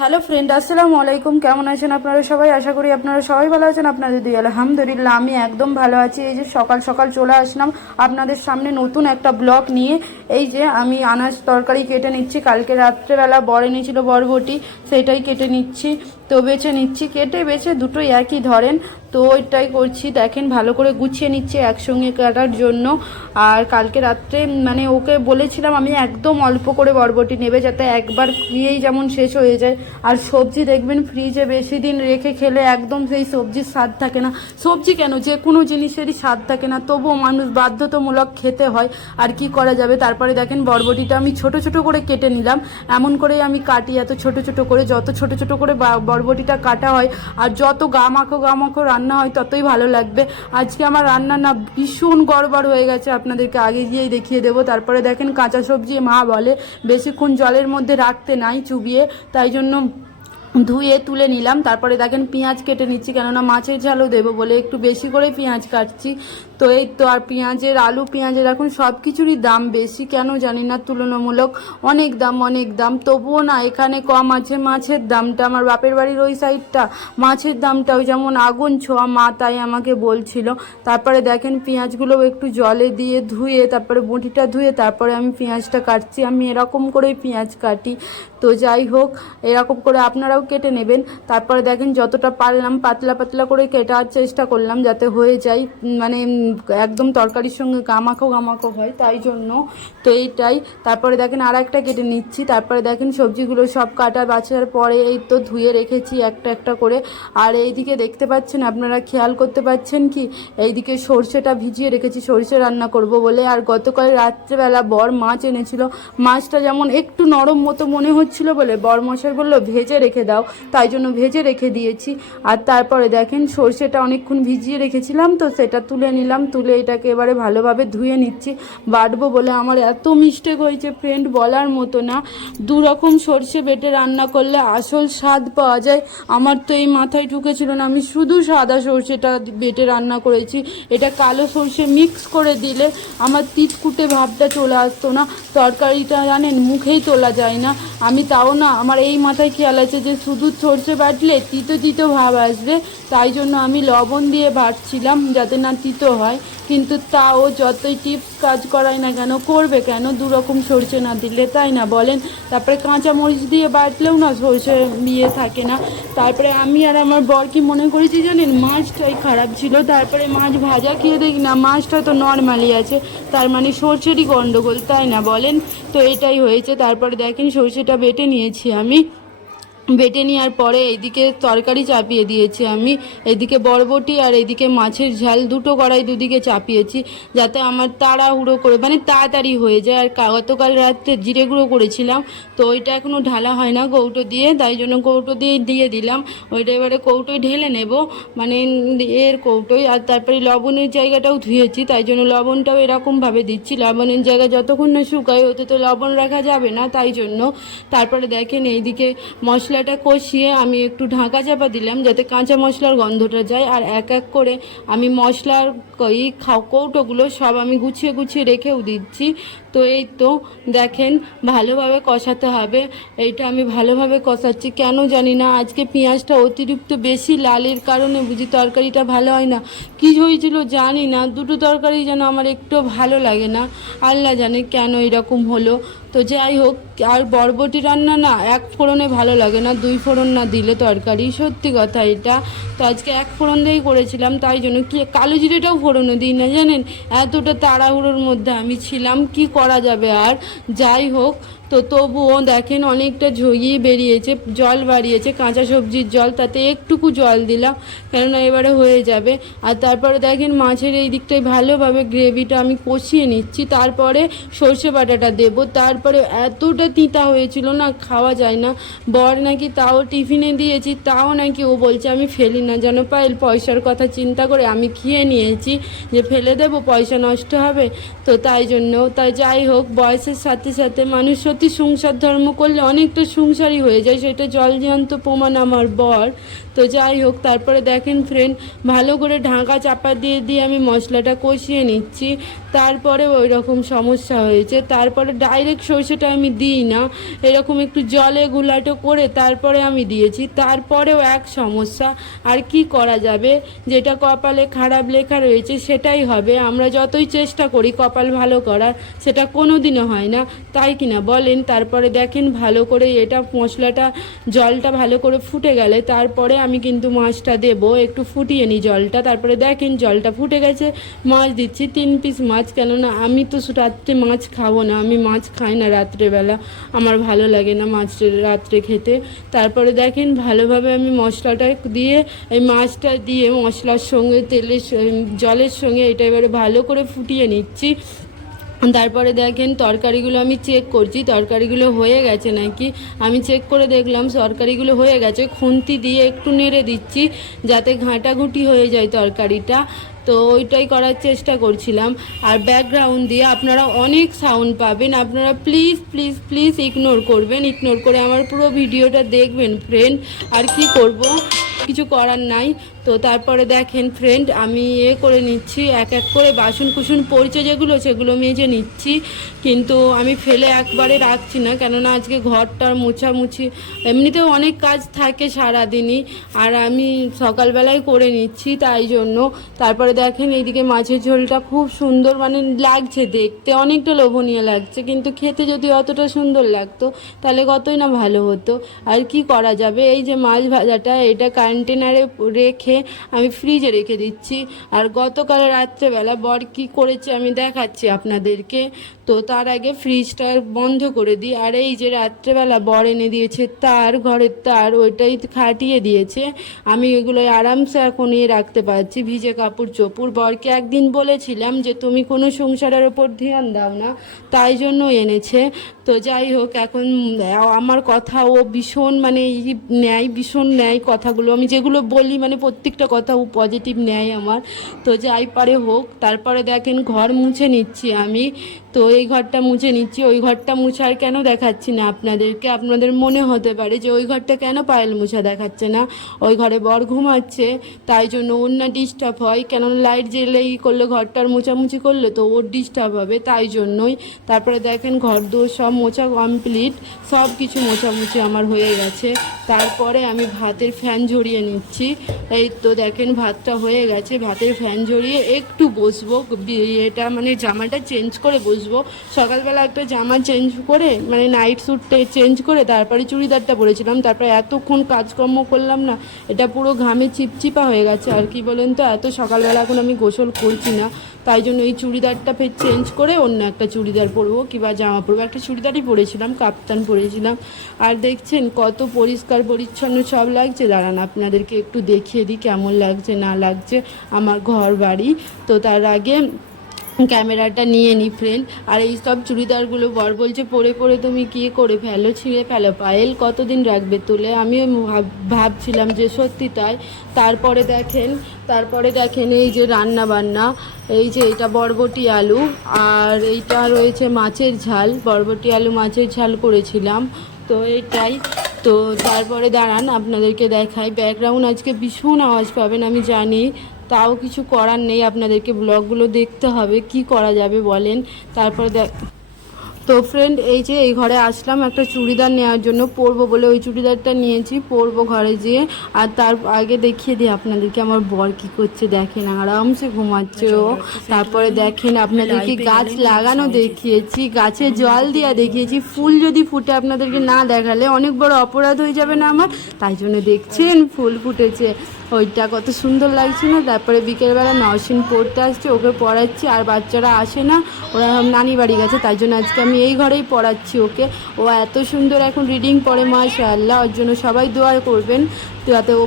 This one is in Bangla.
হ্যালো ফ্রেন্ড আসসালামু আলাইকুম কেমন আছেন আপনারা সবাই? আশা করি আপনারা সবাই ভালো আছেন। আপনাদের দিয়ে আলহামদুলিল্লাহ, আমি একদম ভালো আছি। এই যে সকাল সকাল চলে আসলাম আপনাদের সামনে নতুন একটা ব্লক নিয়ে। এই যে আমি আনাজ তরকারি কেটে নিচ্ছি। কালকে রাত্রেবেলা বড় নিয়েছিল বরবটি, সেটাই কেটে নিচ্ছি। তো বেছে নিচ্ছি, কেটে বেছে দুটোই একই ধরেন। তো ওইটাই করছি, দেখেন ভালো করে গুছিয়ে নিচ্ছি একসঙ্গে কাটার জন্য। আর কালকে রাত্রে মানে ওকে বলেছিলাম আমি একদম অল্প করে বরবটি নেবে যাতে একবার গিয়েই যেমন শেষ হয়ে যায়। আর সবজি দেখবেন ফ্রিজে বেশি দিন রেখে খেলে একদম সেই সবজির স্বাদ থাকে না। সবজি কেন? যে কোনো জিনিসেরই স্বাদ থাকে না। তবুও মানুষ বাধ্যতামূলক খেতে হয়। আর কি করা যাবে? তারপরে দেখেন বরবটিটা আমি ছোট ছোট করে কেটে নিলাম। এমন করেই আমি কাটি এত ছোট ছোট করে, যত ছোট ছোট করে বরবটিটা কাটা হয় আর যত গা মাখো গা মাখো রান্না হয় ততই ভালো লাগবে। আজকে আমার রান্না না ভীষণ গড়বড় হয়ে গেছে, আপনাদেরকে আগে গিয়েই দেখিয়ে দেবো। তারপরে দেখেন কাঁচা সবজি মা বলে, বেশিক্ষণ জলের মধ্যে রাখতে নাই চুবিয়ে, তাই জন্য ধুয়ে তুলে নিলাম। তারপরে দেখেন পেঁয়াজ কেটে নিচ্ছি, কেননা মাছের ঝালও দেবো বলে একটু বেশি করে পেঁয়াজ কাটছি। তো এই তো আর পেঁয়াজের, আলু, পেঁয়াজের এখন সব কিছুরই দাম বেশি, কেন জানি না, তুলনামূলক অনেক দাম অনেক দাম। তবুও না, এখানে কম আছে মাছের দামটা। আমার বাপের বাড়ির ওই সাইডটা মাছের দামটাও যেমন আগুন ছোঁয়া মা তাই আমাকে বলছিল। তারপরে দেখেন পেঁয়াজগুলো একটু জলে দিয়ে ধুয়ে, তারপরে বটিটা ধুয়ে, তারপরে আমি পেঁয়াজটা কাটছি। আমি এরকম করেই পেঁয়াজ কাটি। তো যাই হোক, এরকম করে আপনারাও কেটে নেবেন। তারপরে দেখেন যতটা পারলাম, পাতলা পাতলা করে কেটার চেষ্টা করলাম যাতে হয়ে যায়। মানে একদম তরকারির সঙ্গে গামাখো গামাখো হয়, তাই জন্য তো এইটাই। তারপরে দেখেন আর একটা কেটে নিচ্ছি। তারপরে দেখেন সবজিগুলো সব কাটা বাছার পরে এই তো ধুয়ে রেখেছি একটা একটা করে। আর এইদিকে দেখতে পাচ্ছেন, আপনারা খেয়াল করতে পাচ্ছেন কি? এইদিকে সর্ষেটা ভিজিয়ে রেখেছি, সর্ষে রান্না করব বলে। আর গতকাল রাত্রেবেলা বর মাছ এনেছিল। মাছটা যেমন একটু নরম মতো মনে হচ্ছিল বলে বর মশাই বলল, ভেজে রেখে দাও। তাই জন্য ভেজে রেখে দিয়েছি। আর তারপরে দেখেন সর্ষেটা অনেকক্ষণ ভিজিয়ে রেখেছিলাম তো, সেটা তুলে নিলাম। তুলে এটাকে এবারে ভালোভাবে ধুয়ে নিচ্ছি। বাটবো বলে আমার এত মিস্টেক হয়েছে ফ্রেন্ড বলার মতো না। দু রকম সর্ষে বেটে রান্না করলে আসল স্বাদ পাওয়া যায়। আমার তো এই মাথায় ঢুকেছিল না, আমি শুধু সাদা সর্ষেটা বেটে রান্না করেছি। এটা কালো সর্ষে মিক্স করে দিলে আমার তিতকুটে ভাবটা চলে আসতো না। তরকারিটা জানেন, মুখেই তোলা যায় না। আমি তাও না, আমার এই মাথায় খেয়াল আছে যে শুধু সর্ষে বাটলে তিতো তিতো ভাব আসবে। তাই জন্য আমি লবণ দিয়ে বাটছিলাম যাতে না তিতো হয়। কিন্তু তাও যতই টিপস কাজ করায় না কেন, করবে কেন? দু রকম সর্ষে না দিলে তাই না বলেন? তারপরে কাঁচা মরিচ দিয়ে বাটলেও না সরষে ইয়ে থাকে না। তারপরে আমি আর আমার বর কি মনে করেছি জানেন? মাছটাই খারাপ ছিল। তারপরে মাছ ভাজা খেয়ে দেখি না, মাছটা তো নর্মালি আছে। তার মানে সরষেরই গণ্ডগোল তাই না বলেন? তো এটাই হয়েছে। তারপরে দেখেন সরষেটা বেটে নিয়েছি আমি। বেটে নেওয়ার পরে এইদিকে তরকারি চাপিয়ে দিয়েছি আমি। এদিকে বরবটি আর এদিকে মাছের ঝাল দুটো কড়াই দুদিকে চাপিয়েছি যাতে আমার তাড়াহুড়ো করে মানে তাড়াতাড়ি হয়ে যায়। আর গতকাল রাত্রে জিরে গুঁড়ো করেছিলাম, তো ওইটা এখনও ঢালা হয় না কৌটো দিয়ে, তাই জন্য কৌটো দিয়ে দিয়ে দিলাম। ওইটা এবারে কৌটোয় ঢেলে নেব মানে এর কৌটোয়। আর তারপরে লবণের জায়গাটাও ধুয়েছি, তাই জন্য লবণটাও এরকমভাবে দিচ্ছি। লবণের জায়গা যতক্ষণ না শুকায়, ওতে তো লবণ রাখা যাবে না, তাই জন্য। তারপরে দেখেন এইদিকে মশলাটা কষিয়ে আমি একটু ঢাকা চাপা দিলাম যাতে কাঁচা মশলার গন্ধটা যায়। আর এক এক করে আমি মশলার এই কৌটোগুলো সব আমি গুছিয়ে গুছিয়ে রেখেও দিচ্ছি। তো এই তো দেখেন ভালোভাবে কষাতে হবে। এইটা আমি ভালোভাবে কষাচ্ছি। কেন জানি না, আজকে পেঁয়াজটা অতিরিক্ত বেশি লালের কারণে বুঝি তরকারিটা ভালো হয় না। কী হয়েছিল জানি না, দুটো তরকারি যেন আমার একটু ভালো লাগে না। আল্লাহ জানে কেন এরকম হলো। তো যাই হোক, আর বরবটি রান্না না, এক ফোড়নে ভালো লাগে না, দুই ফোড়ন না দিলে তরকারি, সত্যি কথা এটা। তো আজকে এক ফোড়ন দিয়েই করেছিলাম, তাই জন্য কি কালো জিরেটাও ফোড়নও দিই না, জানেন? এতটা তাড়াহুড়োর মধ্যে আমি ছিলাম, কি করা যাবে আর? যাই হোক তো তবুও দেখেন অনেকটা ঝইয়ে বেরিয়েছে, জল বাড়িয়েছে, কাঁচা সবজির জল, তাতে একটুকু জল দিলাম, কেননা এবারে হয়ে যাবে। আর তারপরে দেখেন মাছের এই দিকটায় ভালোভাবে গ্রেভিটা আমি কষিয়ে নিচ্ছি, তারপরে সর্ষে বাটাটা দেবো। তারপরে এতটা তিতা হয়েছিল না, খাওয়া যায় না। বর নাকি তাও টিফিনে দিয়েছি, তাও নাকি ও বলছে, আমি ফেলি না, যেন পাইল পয়সার কথা চিন্তা করে আমি খেয়ে নিয়েছি, যে ফেলে দেবো, পয়সা নষ্ট হবে। তো তাই জন্য, তাই যাই হোক, বয়সের সাথে সাথে মানুষ সত্যি সংসার ধর্ম করলে অনেকটা সংসারই হয়ে যায়। সেটা জল জলজ্যান্ত প্রমাণ আমার বর। তো যাই হোক, তারপরে দেখেন ফ্রেন্ড ভালো করে ঢাকা চাপা দিয়ে দিয়ে আমি মশলাটা কষিয়ে নিচ্ছি। তারপরে ওই রকম সমস্যা হয়েছে। তারপরে ডাইরেক্ট সর্ষেটা আমি দিই না। এরকম একটু জলে গুলাটো করে তারপরে আমি দিয়েছি। তারপরেও এক সমস্যা, আর কি করা যাবে? যেটা কপালে খারাপ লেখা রয়েছে, সেটাই হবে। আমরা যতই চেষ্টা করি কপাল ভালো করার, সেটা কোনো দিনও হয় না। তাই কিনা বলেন তারপরে দেখেন ভালো করে এটা মশলাটা, জলটা ভালো করে ফুটে গেলে তারপরে আমি কিন্তু মাছটা দেব, একটু ফুটিয়ে নিই জলটা, তারপরে দেখেন জলটা ফুটে গেছে, মাছ দিচ্ছি, তিন পিস মাছ, কেননা আমি তো রাত্রে মাছ খাব না, আমি মাছ খাই না রাত্রেবেলা, আমার ভালো লাগে না মাছ রাত্রে খেতে, তারপরে দেখেন ভালোভাবে আমি মশলাটা দিয়ে, এই মাছটা দিয়ে মশলার সঙ্গে তেলের জলের সঙ্গে এটা এবারে ভালো করে ফুটিয়ে নিচ্ছি তারপরে দেখেন তরকারিগুলো আমি চেক করছি, তরকারিগুলো হয়ে গেছে নাকি? আমি চেক করে দেখলাম তরকারিগুলো হয়ে গেছে, খুন্তি দিয়ে একটু নেড়ে দিচ্ছি যাতে ঘাঁটাঘুটি হয়ে যায় তরকারিটা। তো ওইটাই করার চেষ্টা করছিলাম। আর ব্যাকগ্রাউন্ড দিয়ে আপনারা অনেক সাউন্ড পাবেন। আপনারা প্লিজ প্লিজ প্লিজ ইগনোর করবেন। ইগনোর করে আমার পুরো ভিডিওটা দেখবেন ফ্রেন্ড আর কি করব? কিছু করার নাই। তো তারপরে দেখেন ফ্রেন্ড আমি এ করে নিচ্ছি, এক এক করে বাসন কুসুন পড়ছে যেগুলো, সেগুলো মেজে নিচ্ছি। কিন্তু আমি ফেলে একবারে রাখছি না, কেননা আজকে ঘরটার মোছামুছি, এমনিতেও অনেক কাজ থাকে সারাদিনই, আর আমি সকালবেলায় করে নিচ্ছি তাই জন্য। তারপরে দেখেন এইদিকে মাছের ঝোলটা খুব সুন্দর মানে লাগছে দেখতে, অনেকটা লোভনীয় লাগছে, কিন্তু খেতে যদি অতটা সুন্দর লাগতো, তাহলে কতই না ভালো হতো। আর কি করা যাবে? এই যে মাছ ভাজাটা, এটা কন্টেনারে রেখে আমি ফ্রিজে রেখে দিচ্ছি। আর গতকাল রাত্রেবেলা বর কি করেছে আমি দেখাচ্ছি আপনাদেরকে। তো তার আগে ফ্রিজটা বন্ধ করে দিই। আর এই যে রাত্রেবেলা বর এনে দিয়েছে তার ঘরের তার, ওইটাই খাটিয়ে দিয়েছে। আমি এগুলো আরামসে এখন নিয়ে রাখতে পারছি, ভিজে কাপড় চোপড়। বরকে একদিন বলেছিলাম যে, তুমি কোনো সংসারের ওপর ধ্যান দাও না। তাই জন্য এনেছে। তো যাই হোক, এখন আমার কথা ও ভীষণ মানে নেয় ভীষণ নেয় কথাগুলো, আমি যেগুলো বলি মানে প্রত্যেকটা কথা ও পজিটিভ নেয় আমার। তো যাই পারে হোক, তারপরে দেখেন ঘর মুছে নিচ্ছি আমি। তো এই ঘরটা মুছে নিচ্ছি, ওই ঘরটা মুছার কেন দেখাচ্ছি না আপনাদেরকে? আপনাদের মনে হতে পারে যে ওই ঘরটা কেন পায়েল মুছা দেখাচ্ছে না? ওই ঘরে বর ঘুমাচ্ছে, তাই জন্য ওর না ডিস্টার্ব হয়। কেননা লাইট জ্বেলে ই করলে ঘরটার মোছামুছি করলে তো ওর ডিস্টার্ব হবে, তাই জন্যই। তারপরে দেখেন ঘর দোর সব মোছা কমপ্লিট সব কিছু মোছামুছি আমার হয়ে গেছে। তারপরে আমি ভাতের ফ্যান ঝরিয়ে নিচ্ছি। এই তো দেখেন, ভাতটা হয়ে গেছে। ভাতের ফ্যান ঝরিয়ে একটু বসবো। এটা মানে জামাটা চেঞ্জ করে বসবো। সকালবেলা একটা জামা চেঞ্জ করে মানে নাইট স্যুটটা চেঞ্জ করে, তারপরে চুড়িদারটা পরেছিলাম। তারপরে এতক্ষণ কাজকর্ম করলাম না, এটা পুরো ঘামে চিপচিপা হয়ে গেছে। আর কি বলেন তো, এত সকালবেলা এখন আমি গোসল করছি না। তাই জন্য এই চুড়িদারটা ফের চেঞ্জ করে অন্য একটা চুড়িদার পরবো, কিংবা জামা পরবো। একটা চুড়িদারই পরেছিলাম কাপ্তান পরেছিলাম আর দেখছেন কত পরিষ্কার পরিচ্ছন্ন সব লাগছে। দাঁড়ান, আপনাদেরকে একটু দেখিয়ে দিই কেমন লাগছে, না লাগছে। আমার ঘর বাড়ি তো তার আগে ক্যামেরাটা নিয়ে নি ফ্রেন্ড আর এই সব চুড়িদারগুলো বর বলছে, পরে পরে তুমি কি করে ফেলো, ছিঁড়ে ফেলো? পায়েল কতদিন রাখবে তুলে? আমিও ভাব- ভাবছিলাম যে সত্যি তাই। তারপরে দেখেন তারপরে দেখেন এই যে রান্না বান্না এই যে এটা বরবটি আলু, আর এইটা রয়েছে মাছের ঝাল। বরবটি আলু মাছের ঝাল করেছিলাম, তো এটাই। তো তারপরে দাঁড়ান, আপনাদেরকে দেখাই। ব্যাকগ্রাউন্ড আজকে ভীষণ আওয়াজ পাবেন, আমি জানি। তাও কিছু করার নেই, আপনাদেরকে ব্লগগুলো দেখতে হবে, কি করা যাবে বলেন। তারপরে দেখ তো ফ্রেন্ড এই যে এই ঘরে আসলাম, একটা চুড়িদার নেওয়ার জন্য পরবো বলে ওই চুড়িদারটা নিয়েছি, পরবো ঘরে যেয়ে। আর তার আগে দেখিয়ে দিই আপনাদেরকে, আমার বর কি করছে দেখেন, আরামসে ঘুমাচ্ছে ও। তারপরে দেখেন আপনাদেরকে গাছ লাগানো দেখিয়েছি, গাছে জল দিয়া দেখিয়েছি, ফুল যদি ফুটে আপনাদেরকে না দেখালে অনেক বড় অপরাধ হয়ে যাবে না আমার। তাই জন্য দেখছেন, ফুল ফুটেছে। ওইটা কত সুন্দর লাগছে না? তারপরে বিকেলবেলা নরসিং পড়তে আসছে, ওকে পড়াচ্ছি, আর বাচ্চারা আসে না। ওরা নানি বাড়ি গেছে তাই জন্য আজকে আমি এই ঘরেই পড়াচ্ছি ওকে। ও এত সুন্দর এখন রিডিং পড়ে, মাশাআল্লাহ, ওর জন্য সবাই দোয়া করবেন। যাতে ও